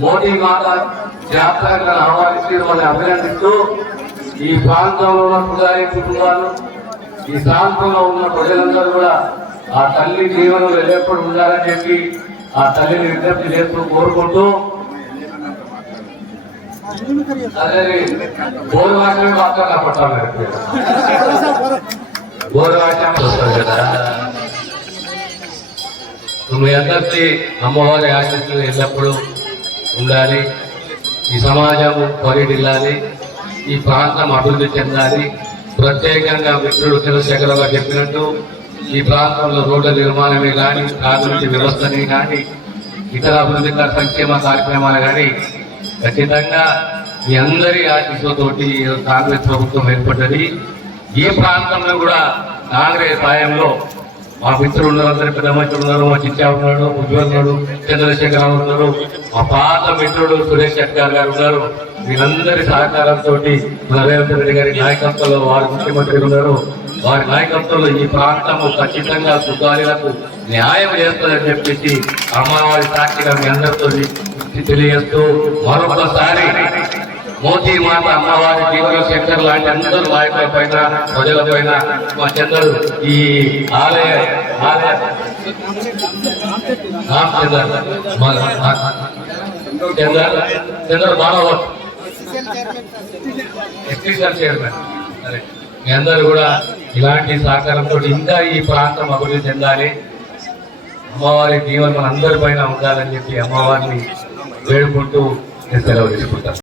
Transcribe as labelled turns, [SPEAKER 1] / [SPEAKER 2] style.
[SPEAKER 1] మోడీ మాత జాతరగా ఆహ్వానించి మిమ్మల్ని అభినందిస్తూ ఈ ప్రాంతంలో ఉన్న పుజారి కుటుంబాలు ఈ ప్రాంతంలో ఉన్న ప్రజలందరూ కూడా ఆ తల్లి జీవనం ఎల్లప్పుడు ఉండాలని చెప్పి ఆ తల్లిని విజ్ఞప్తి చేస్తూ కోరుకుంటూ అదే బోరు భాషలో మాత్రం పట్టాలి బోరు భాష వస్తుంది కదా. మీ అందరికీ అమ్మవారి ఆశిస్తులు ఎల్లప్పుడూ ఉండాలి. ఈ సమాజం పరిడిల్లాలి ఈ ప్రాంతం అభివృద్ధి చెందాలి. ప్రత్యేకంగా మిత్రుడు చంద్రశేఖర గారు చెప్పినట్టు ఈ ప్రాంతంలో రోడ్ల నిర్మాణమే కానీ ప్రాథమిక వ్యవస్థని కానీ ఇతర అభివృద్ధి సంక్షేమ కార్యక్రమాలు కానీ ఖచ్చితంగా మీ అందరి ఆశీస్సులతోటి కాంగ్రెస్ ప్రభుత్వం ఏర్పడ్డది. ఈ ప్రాంతంలో కూడా కాంగ్రెస్ సాయంలో మా మిత్రులు ఉన్నారు అందరు పెద్ద ఉన్నారు మా చిచ్చా ఉన్నాడు ఉజ్వల్ ఉన్నాడు చంద్రశేఖర్ రావు ఉన్నారు మా పాత మిత్రుడు సురేష్ శెట్టార్ గారు ఉన్నారు. వీళ్ళందరి సహకారంతో రేవంత్ రెడ్డి గారి నాయకత్వంలో వారు ముఖ్యమంత్రి ఉన్నారు. వారి నాయకత్వంలో ఈ ప్రాంతము ఖచ్చితంగా సుగాలిలకు న్యాయం చేస్తుందని చెప్పేసి అమ్మవారి సాక్షిగా మీ అందరితో తెలియజేస్తూ మరొకసారి మోదీ మాత అమ్మవారి జీవన శంకర్ లాంటి అందరూ నాయకుల పైన ప్రజల పైన మా చంద్రుడు ఈ ఆలయ ఆలయ చంద్ర చంద్ర బాలవత్ చైర్మన్. సరే. మీ అందరూ కూడా ఇలాంటి సహకారంతో ఇంకా ఈ ప్రాంతం అభివృద్ధి చెందాలి. అమ్మవారి దీవెన మన అందరి పైన ఉండాలని చెప్పి అమ్మవారిని వేడుకుంటూ నేను సెలవు తీసుకుంటాను.